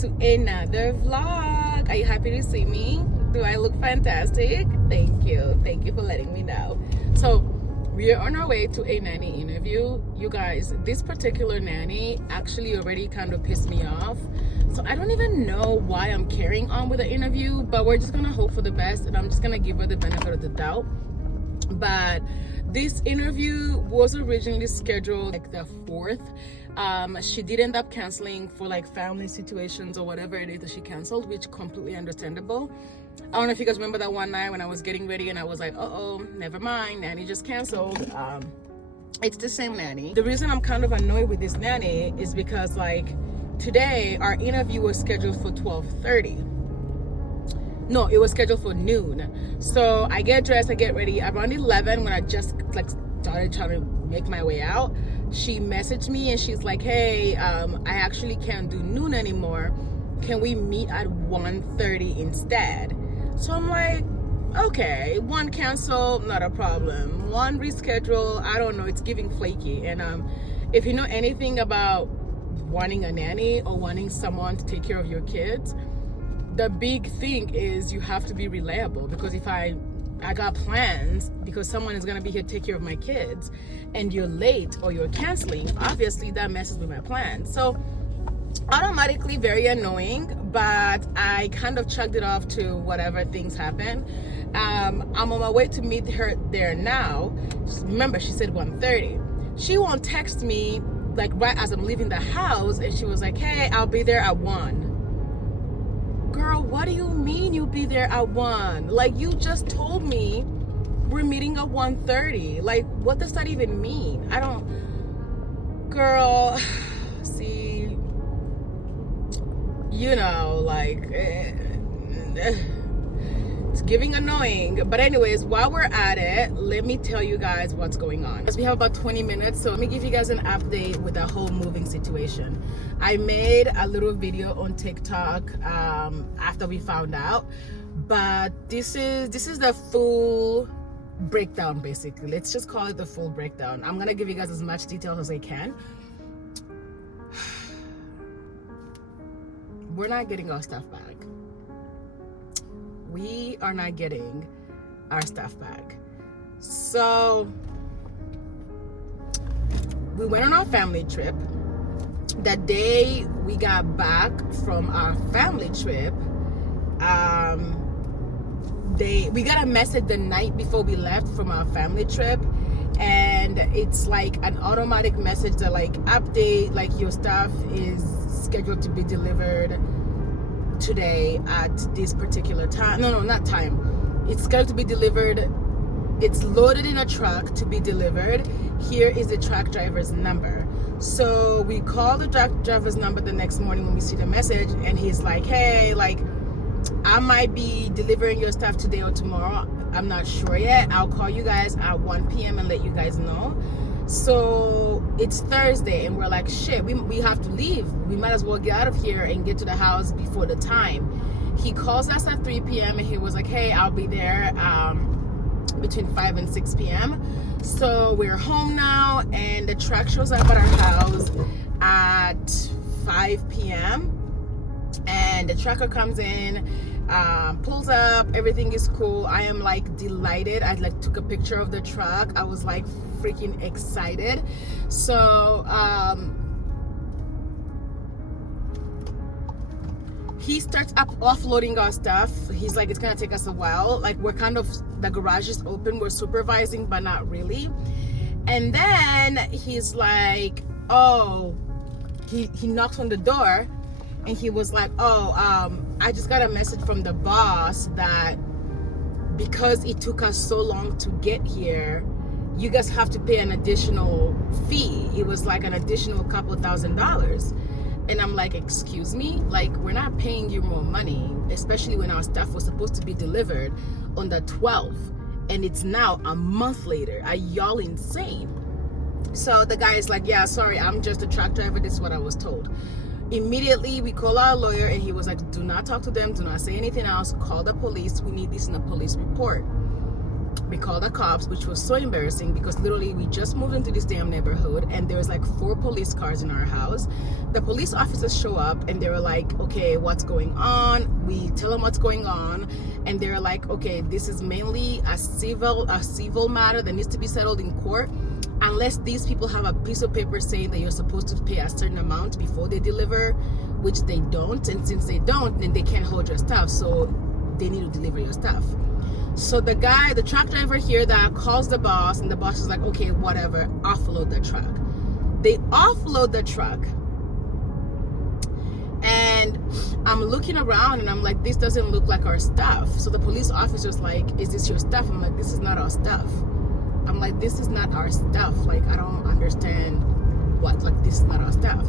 to another vlog. Are you happy to see me? Do I look fantastic? Thank you for letting me know. So we are on our way to a nanny interview. You guys, this particular nanny actually already kind of pissed me off, so I don't even know why I'm carrying on with the interview, but we're just gonna hope for the best and I'm just gonna give her the benefit of the doubt. But this interview was originally scheduled like the 4th. She did end up canceling for like family situations or whatever it is that she canceled, which completely understandable. I don't know if you guys remember that one night when I was getting ready and I was like, uh-oh, never mind, nanny just canceled. It's the same nanny. The reason I'm kind of annoyed with this nanny is because like today our interview was scheduled for 12:30. No, it was scheduled for noon. So I get dressed, I get ready. Around 11, when I just like started trying to make my way out, she messaged me and she's like, hey, I actually can't do noon anymore. Can we meet at 1:30 instead? So I'm like, okay, 1 cancel, not a problem. 1 reschedule, I don't know, it's giving flaky. And if you know anything about wanting a nanny or wanting someone to take care of your kids, the big thing is you have to be reliable, because if I got plans because someone is gonna be here to take care of my kids and you're late or you're canceling, obviously that messes with my plans. So automatically very annoying, but I kind of chugged it off to whatever, things happen. I'm on my way to meet her there now. Remember, she said 1:30. She won't text me like right as I'm leaving the house, and she was like, hey, I'll be there at 1. Girl, what do you mean you'll be there at 1? Like, you just told me we're meeting at 1:30. Like, what does that even mean? I don't, girl, see, you know, like, it's giving annoying. But anyways, while we're at it, let me tell you guys what's going on. We have about 20 minutes, so let me give you guys an update with the whole moving situation. I made a little video on TikTok after we found out, but this is the full breakdown. Basically, let's just call it the full breakdown. I'm gonna give you guys as much detail as I can. We're not getting our stuff back. We are not getting our stuff back. So we went on our family trip. The day we got back from our family trip, we got a message the night before we left from our family trip, and it's like an automatic message that like, update, like your stuff is scheduled to be delivered today at this particular time. No, not time. It's scheduled to be delivered. It's loaded in a truck to be delivered. Here is the truck driver's number. So we call the truck driver's number the next morning when we see the message, and he's like, hey, like, I might be delivering your stuff today or tomorrow. I'm not sure yet. I'll call you guys at 1 p.m. and let you guys know. So it's Thursday and we're like, shit, we have to leave. We might as well get out of here and get to the house before the time. He calls us at 3 p.m. and he was like, hey, I'll be there between 5 and 6 p.m. So we're home now, and the truck shows up at our house at 5 p.m. and the trucker comes in, pulls up, everything is cool. I am like delighted. I like took a picture of the truck. I was like freaking excited. So he starts up offloading our stuff. He's like, it's gonna take us a while. Like, we're kind of, the garage is open, we're supervising, but not really. And then he's like, oh, he knocks on the door. And he was like, oh, I just got a message from the boss that because it took us so long to get here, you guys have to pay an additional fee. It was like an additional couple $1,000s. And I'm like, excuse me? Like, we're not paying you more money, especially when our stuff was supposed to be delivered on the 12th. And it's now a month later. Are y'all insane? So the guy is like, yeah, sorry, I'm just a truck driver. This is what I was told. Immediately we call our lawyer, and he was like, do not talk to them, do not say anything else, call the police, we need this in a police report. We call called the cops, which was so embarrassing because literally we just moved into this damn neighborhood and there's like 4 police cars in our house. The police officers show up and they were like, okay, what's going on? We tell them what's going on, and they're like, okay, this is mainly a civil matter that needs to be settled in court, unless these people have a piece of paper saying that you're supposed to pay a certain amount before they deliver, which they don't. And since they don't, then they can't hold your stuff, so they need to deliver your stuff. So the truck driver here that calls the boss, and the boss is like, okay, whatever, offload the truck. They offload the truck, and I'm looking around and I'm like, this doesn't look like our stuff. So the police officer's like, is this your stuff? I'm like, this is not our stuff. I'm like, this is not our stuff. Like, I don't understand what, like, this is not our stuff.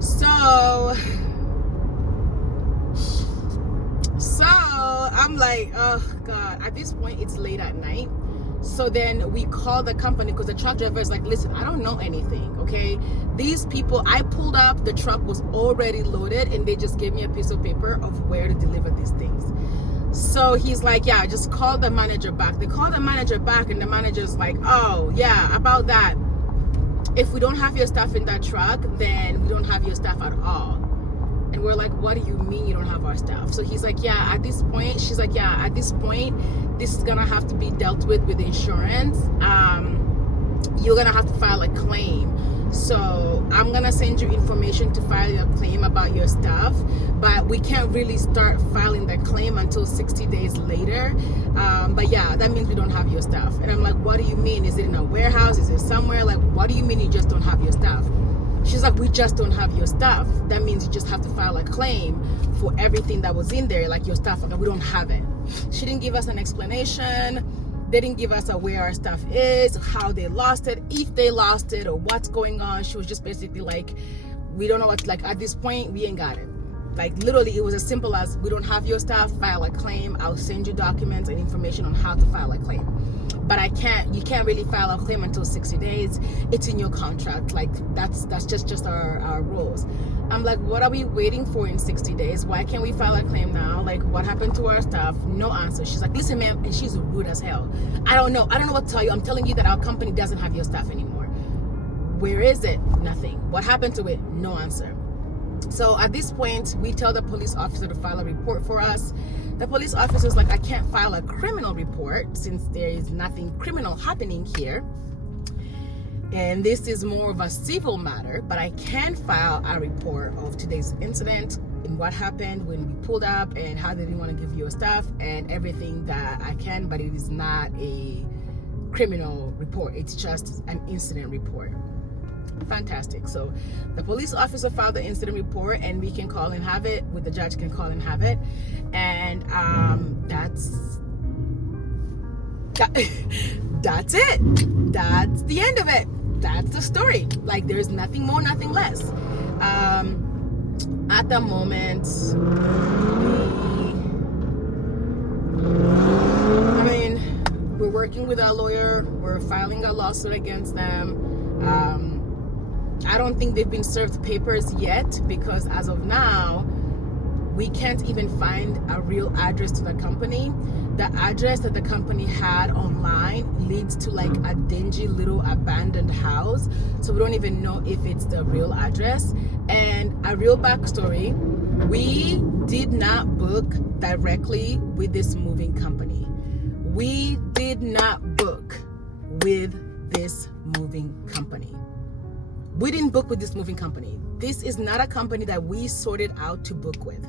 So I'm like, oh God, at this point it's late at night. So then we call the company because the truck driver is like, listen, I don't know anything, okay? These people, I pulled up, the truck was already loaded and they just gave me a piece of paper of where to deliver these things. So he's like, yeah, just call the manager back. They call the manager back and the manager's like, oh yeah, about that. If we don't have your stuff in that truck, then we don't have your stuff at all. And we're like, what do you mean you don't have our stuff? So he's like, yeah, at this point, she's like, yeah, at this point, this is gonna have to be dealt with insurance. You're gonna have to file a claim. So I'm gonna send you information to file a claim about your stuff, but we can't really start filing the claim until 60 days later. But yeah, that means we don't have your stuff. And I'm like, what do you mean? Is it in a warehouse? Is it somewhere? Like, what do you mean you just don't have your stuff? She's like, we just don't have your stuff. That means you just have to file a claim for everything that was in there, like your stuff. Like, we don't have it. She didn't give us an explanation. They didn't give us where our stuff is, how they lost it, if they lost it, or what's going on. She was just basically like, we don't know what, like, at this point, we ain't got it. Like, literally, it was as simple as, we don't have your stuff, file a claim. I'll send you documents and information on how to file a claim. But you can't really file a claim until 60 days. It's in your contract. Like, that's just our rules. I'm like, what are we waiting for in 60 days? Why can't we file a claim now? Like, what happened to our stuff? No answer. She's like, listen, ma'am, and she's rude as hell. I don't know what to tell you. I'm telling you that our company doesn't have your stuff anymore. Where is it? Nothing. What happened to it? No answer. So at this point, we tell the police officer to file a report for us. The police officer is like, I can't file a criminal report since there is nothing criminal happening here. And this is more of a civil matter, but I can file a report of today's incident and what happened when we pulled up and how they didn't want to give you your stuff and everything that I can, but it is not a criminal report. It's just an incident report. Fantastic. So the police officer filed the incident report and we can call and have it, the judge can call and have it. And that's it. That's the end of it. That's the story. Like, there's nothing more, nothing less. At the moment, we're working with our lawyer. We're filing a lawsuit against them. I don't think they've been served papers yet because as of now, we can't even find a real address to the company. The address that the company had online leads to like a dingy little abandoned house. So we don't even know if it's the real address. And a real backstory, we did not book directly with this moving company. We did not book with this moving company. We didn't book with this moving company. This is not a company that we sorted out to book with.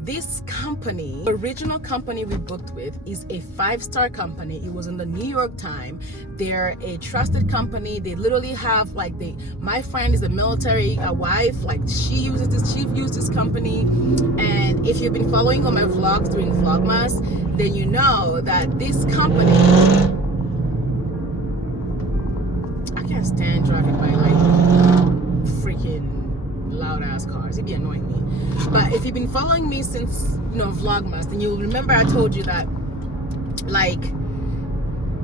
This company, the original company we booked with, is a 5-star company. It was in the New York Times. They're a trusted company. They literally have my friend is a military wife. Like, she used this company. And if you've been following on my vlogs during Vlogmas, then you know that this company, I can't stand driving by like freaking loud ass cars. It'd be annoying me. But if you've been following me since Vlogmas, then you'll remember I told you that like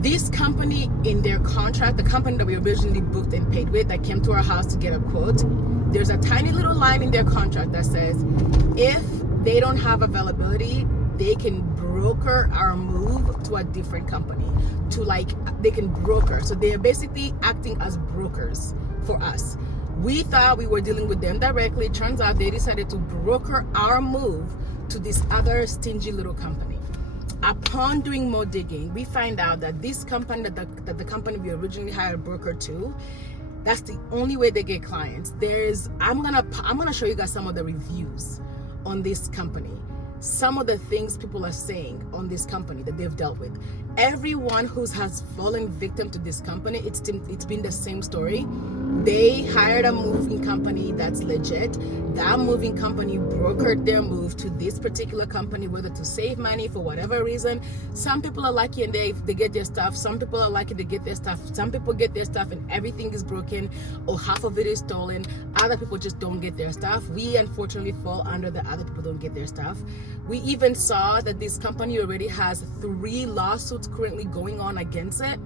this company in their contract, the company that we originally booked and paid with, that came to our house to get a quote, there's a tiny little line in their contract that says if they don't have availability, they can broker our move to a different company, to like, they can broker. So they're basically acting as brokers for us. We thought we were dealing with them directly. Turns out they decided to broker our move to this other stingy little company. Upon doing more digging, we find out that this company, that the company we originally hired a broker to, that's the only way they get clients. I'm gonna show you guys some of the reviews on this company, some of the things people are saying on this company that they've dealt with. Everyone who has fallen victim to this company, it's been the same story. They hired a moving company that's legit. That moving company brokered their move to this particular company, whether to save money for whatever reason. Some people are lucky and they get their stuff. Some people are lucky to get their stuff. Some people get their stuff and everything is broken or half of it is stolen. Other people just don't get their stuff. We unfortunately fall under the other people don't get their stuff. We even saw that this company already has 3 lawsuits currently going on against it.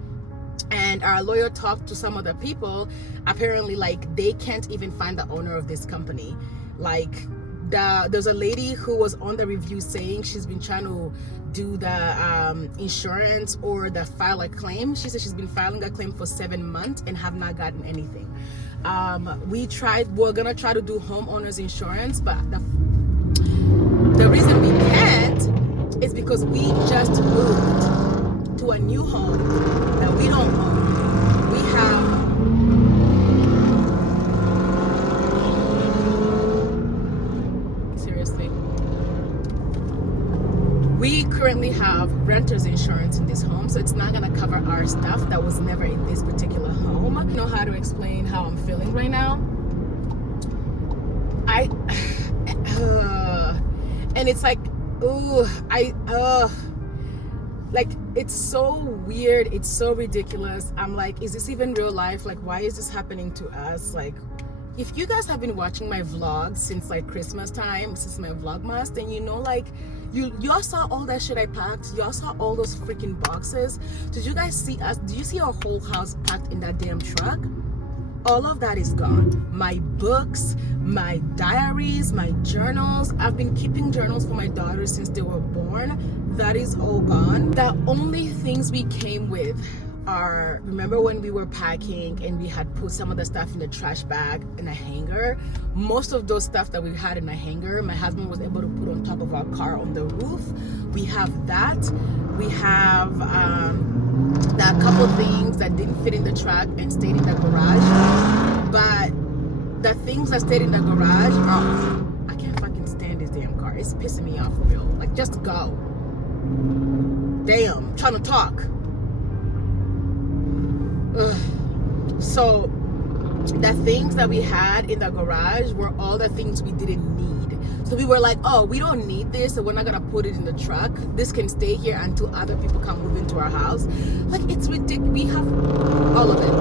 And our lawyer talked to some of the people. Apparently, like, they can't even find the owner of this company. Like, there's a lady who was on the review saying she's been trying to do the insurance or the file a claim. She said she's been filing a claim for 7 months and have not gotten anything. We're gonna try to do homeowners insurance, but the reason we can't is because we just moved to a new home that we don't own. We have we currently have renter's insurance in this home, so it's not gonna cover our stuff that was never in this particular home. I don't know how to explain how I'm feeling right now. And it's like, like, it's so weird, it's so ridiculous. I'm like, is this even real life? Like, why is this happening to us? Like, if you guys have been watching my vlogs since like Christmas time, since my vlogmas, then you know, like, y'all saw all that shit I packed. Y'all saw all those freaking boxes. Did you guys see us? Do you see our whole house packed in that damn truck? All of that is gone. My books, my diaries, my journals. I've been keeping journals for my daughters since they were born. That is all gone. The only things we came with are, remember when we were packing and we had put some of the stuff in the trash bag in a hanger? Most of those stuff that we had in a hanger, my husband was able to put on top of our car on the roof. We have that. We have a couple things that didn't fit in the truck and stayed in the garage. But the things that stayed in the garage are, I can't fucking stand this damn car. It's pissing me off real. Like, just go. Damn, I'm trying to talk. Ugh. So the things that we had in the garage were all the things we didn't need. So we were like, oh, we don't need this, so we're not gonna put it in the truck. This can stay here until other people come move into our house. Like, it's ridiculous. We have all of it.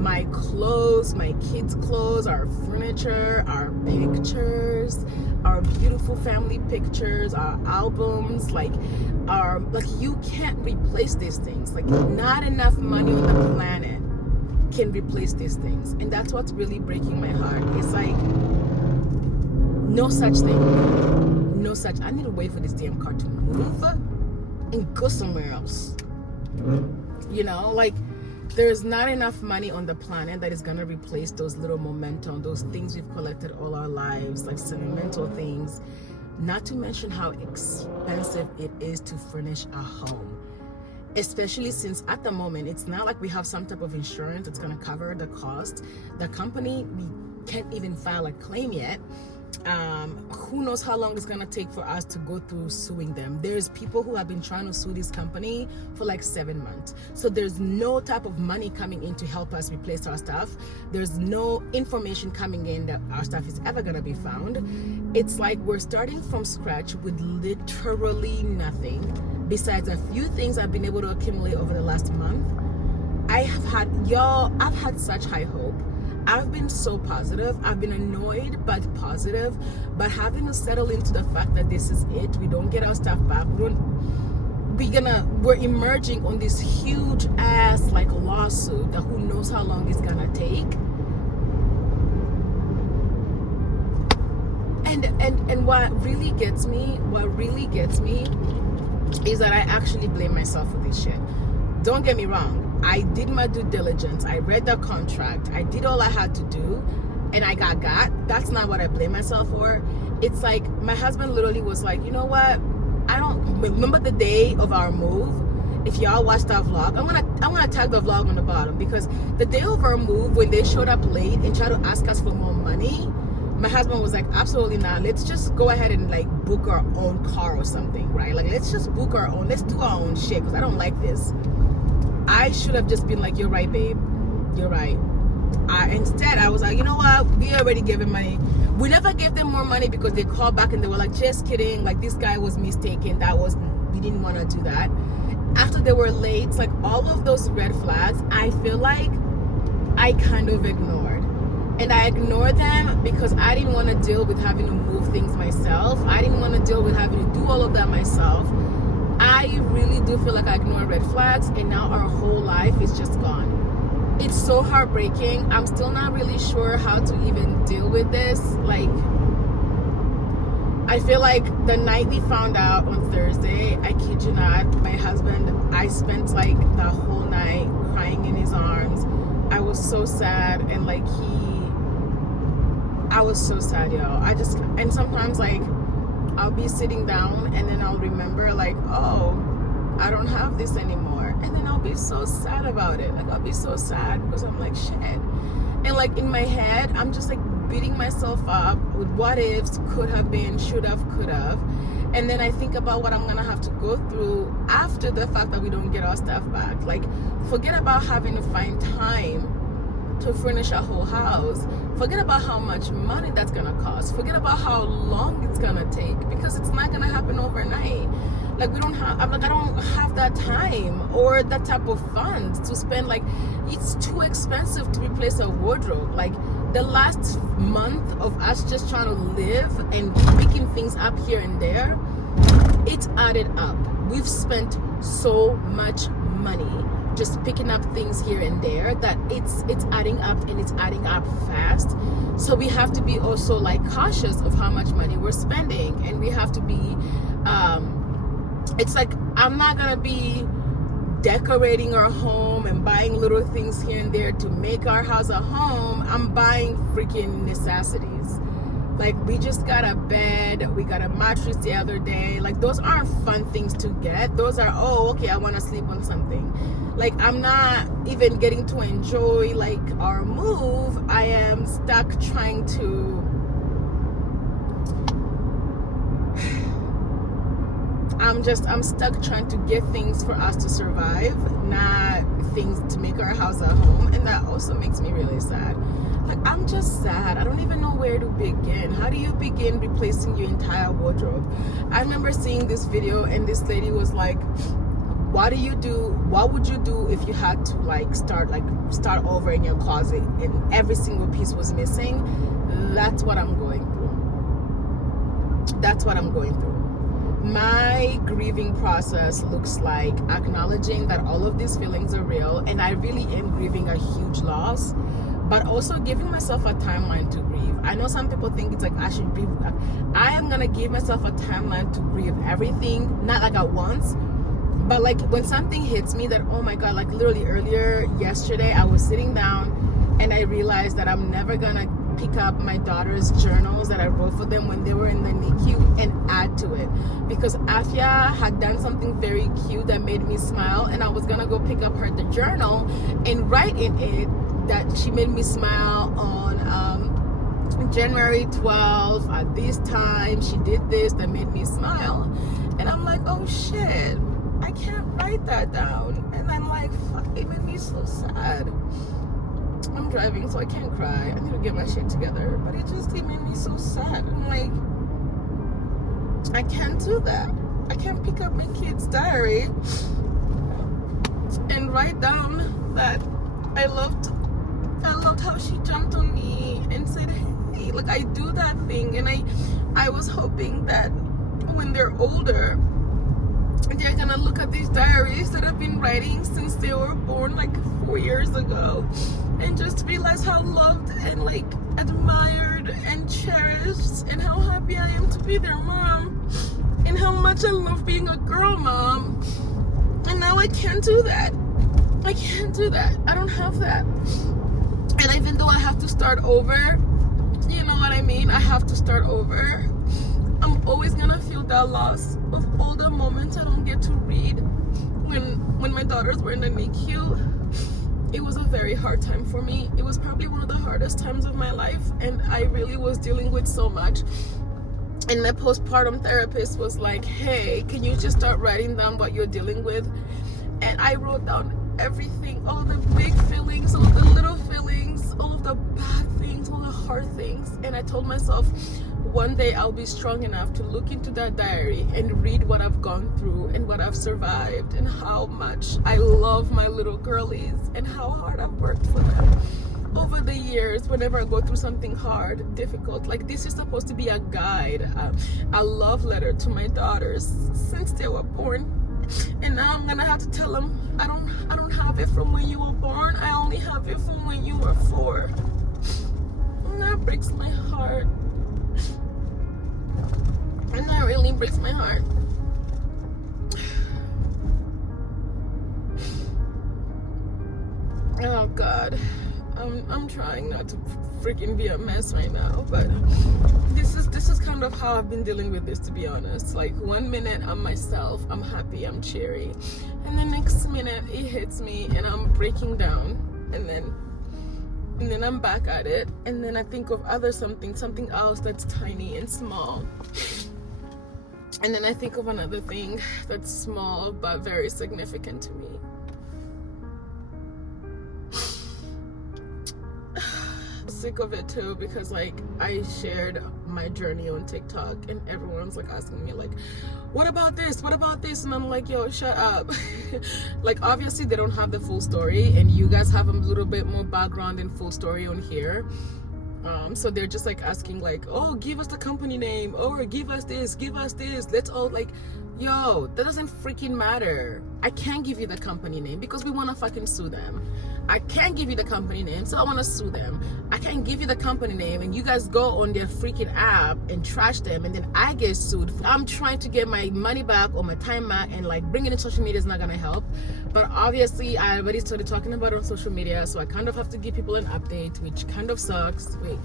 My clothes, my kids' clothes, our furniture, our pictures, our beautiful family pictures, our albums, like you can't replace these things. Like, not enough money on the planet can replace these things. And that's what's really breaking my heart. It's like, no such thing. No such. I need to wait for this damn car to move and go somewhere else. You know, like, there's not enough money on the planet that is gonna replace those little momentum, those things we've collected all our lives, like sentimental things. Not to mention how expensive it is to furnish a home. Especially since at the moment, it's not like we have some type of insurance that's gonna cover the cost. The company, we can't even file a claim yet. Who knows how long it's gonna take for us to go through suing them. There's people who have been trying to sue this company for like 7 months. So there's no type of money coming in to help us replace our stuff. There's no information coming in that our stuff is ever gonna be found. It's like we're starting from scratch with literally nothing besides a few things I've been able to accumulate over the last month. I've had such high hope. I've been so positive. I've been annoyed but positive, but having to settle into the fact that this is it. We don't get our stuff back. We're emerging on this huge ass like lawsuit that who knows how long it's gonna take. And what really gets me is that I actually blame myself for this shit. Don't get me wrong, I did my due diligence, I read the contract, I did all I had to do, and I got. That's not what I blame myself for. It's like my husband literally was like, you know what, I don't remember the day of our move. If y'all watched that vlog, I'm gonna tag the vlog on the bottom, because the day of our move, when they showed up late and tried to ask us for more money, my husband was like, absolutely not, let's just go ahead and like book our own car or something, right? Like, let's just book our own, let's do our own shit, because I don't like this. I should have just been like, you're right, babe, you're right. Instead, I was like, you know what, we already gave him money. We never gave them more money because they called back and they were like, just kidding, like this guy was mistaken, we didn't want to do that. After they were late, like all of those red flags, I feel like I kind of ignored. And I ignored them because I didn't want to deal with having to move things myself. I didn't want to deal with having to do all of that myself. I really do feel like I ignored red flags, and now our whole life is just gone. It's so heartbreaking. I'm still not really sure how to even deal with this. Like, I feel like the night we found out on Thursday, I kid you not, my husband, I spent like the whole night crying in his arms. I was so sad, and like I was so sad, yo. And sometimes like I'll be sitting down and then I'll remember like, oh, I don't have this anymore. And then I'll be so sad about it. Like, I'll be so sad because I'm like, shit. And like in my head, I'm just like beating myself up with what ifs, could have been, should have, could have. And then I think about what I'm gonna have to go through after the fact that we don't get our stuff back. Like, forget about having to find time to furnish a whole house. Forget about how much money that's gonna cost. Forget about how long it's gonna take, because it's not gonna happen overnight. Like, I don't have that time or that type of funds to spend. Like, it's too expensive to replace a wardrobe. Like, the last month of us just trying to live and picking things up here and there, it's added up. We've spent so much money just picking up things here and there that it's adding up, and it's adding up fast. So we have to be also like cautious of how much money we're spending, and we have to be it's like, I'm not gonna be decorating our home and buying little things here and there to make our house a home. I'm buying freaking necessities. Like, we just got a bed, we got a mattress the other day. Like, those aren't fun things to get. Those are, oh, okay, I want to sleep on something. Like, I'm not even getting to enjoy like our move. I am stuck trying to I'm stuck trying to get things for us to survive, not things to make our house a home. And that also makes me really sad. Like, I'm just sad. I don't even know where to begin. How do you begin replacing your entire wardrobe? I remember seeing this video, and this lady was like, what would you do if you had to like start over in your closet and every single piece was missing? That's what I'm going through. That's what I'm going through. My grieving process looks like acknowledging that all of these feelings are real, and I really am grieving a huge loss, but also giving myself a timeline to grieve. I know some people think it's like I should grieve. I am gonna give myself a timeline to grieve everything, not like at once, but like when something hits me that, oh my God, like literally earlier yesterday, I was sitting down and I realized that I'm never gonna pick up my daughter's journals that I wrote for them when they were in the NICU and add to it, because Afia had done something very cute that made me smile, and I was gonna go pick up the journal and write in it that she made me smile on January 12th at this time. She did this that made me smile, and I'm like, oh shit, I can't write that down. And I'm like, fuck, it made me so sad. I'm driving, so I can't cry. I need to get my shit together. But it made me so sad. I'm like, I can't do that. I can't pick up my kid's diary and write down that I loved how she jumped on me and said, hey, like, I do that thing. And I was hoping that when they're older, they're gonna look at these diaries that I've been writing since they were born like 4 years ago, and just to realize how loved and like admired and cherished, and how happy I am to be their mom, and how much I love being a girl mom. And now I can't do that. I can't do that. I don't have that. And even though I have to start over, you know what I mean? I have to start over. I'm always gonna feel that loss of all the moments I don't get to read. When my daughters were in the NICU, it was a very hard time for me. It was probably one of the hardest times of my life, and I really was dealing with so much. And my postpartum therapist was like, hey, can you just start writing down what you're dealing with? And I wrote down everything, all the big feelings, all the little feelings, all of the bad things, all the hard things. And I told myself, one day I'll be strong enough to look into that diary and read what I've gone through and what I've survived, and how much I love my little girlies and how hard I've worked for them over the years. Whenever I go through something hard, difficult, like this is supposed to be a guide, a love letter to my daughters since they were born. And now I'm gonna have to tell them, I don't have it from when you were born. I only have it from when you were 4. And that breaks my heart. And that really breaks my heart. Oh God, I'm trying not to freaking be a mess right now, but this is kind of how I've been dealing with this, to be honest. Like, one minute I'm myself, I'm happy, I'm cheery, and the next minute it hits me and I'm breaking down, and then I'm back at it, and then I think of something else that's tiny and small. And then I think of another thing that's small but very significant to me. I'm sick of it too, because like I shared my journey on TikTok and everyone's like asking me like, what about this? What about this? And I'm like, yo, shut up. Like, obviously they don't have the full story, and you guys have a little bit more background and full story on here. So they're just like asking like, oh, give us the company name, or give us this, let's all like, yo, that doesn't freaking matter. I can't give you the company name because we want to fucking sue them. I can't give you the company name, so I want to sue them. I can't give you the company name and you guys go on their freaking app and trash them, and then I get sued. I'm trying to get my money back or my time back, and like bringing it to social media is not gonna help. But obviously I already started talking about it on social media, so I kind of have to give people an update, which kind of sucks. Wait,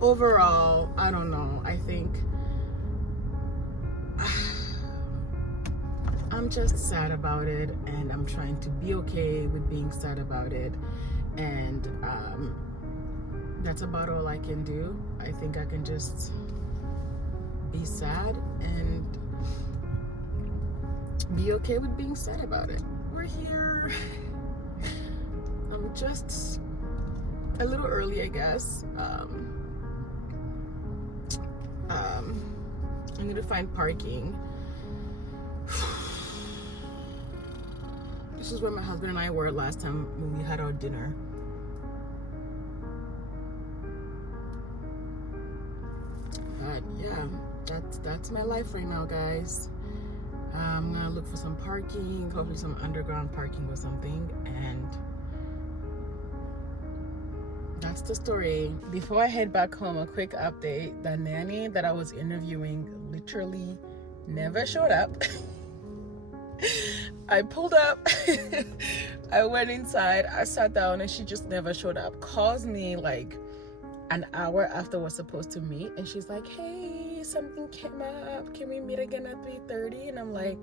overall, I don't know. I think I'm just sad about it, and I'm trying to be okay with being sad about it, and that's about all I can do. I think I can just be sad and be okay with being sad about it. We're here. I'm just a little early, I guess. I need to find parking. This is where my husband and I were last time when we had our dinner. But yeah, that's my life right now, guys. I'm gonna look for some parking, hopefully some underground parking or something, and that's the story. Before I head back home, a quick update. The nanny that I was interviewing literally never showed up. I pulled up, I went inside, I sat down, and she just never showed up. Calls me like an hour after we're supposed to meet, and she's like, hey, something came up, can we meet again at 3:30? And I'm like,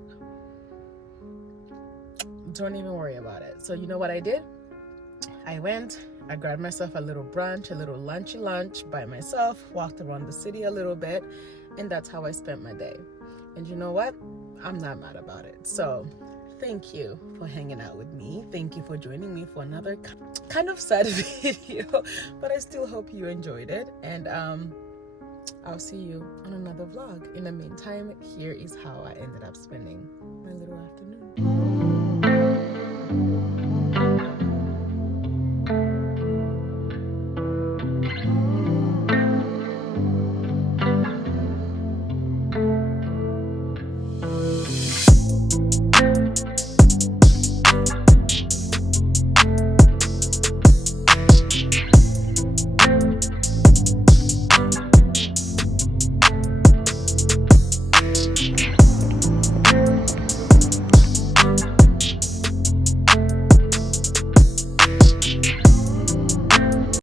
don't even worry about it. So you know what I did? I went, I grabbed myself a little brunch, a little lunchy lunch by myself, walked around the city a little bit, and that's how I spent my day. And you know what? I'm not mad about it. So thank you for hanging out with me. Thank you for joining me for another kind of sad video, but I still hope you enjoyed it. And I'll see you on another vlog. In the meantime, here is how I ended up spending my little afternoon.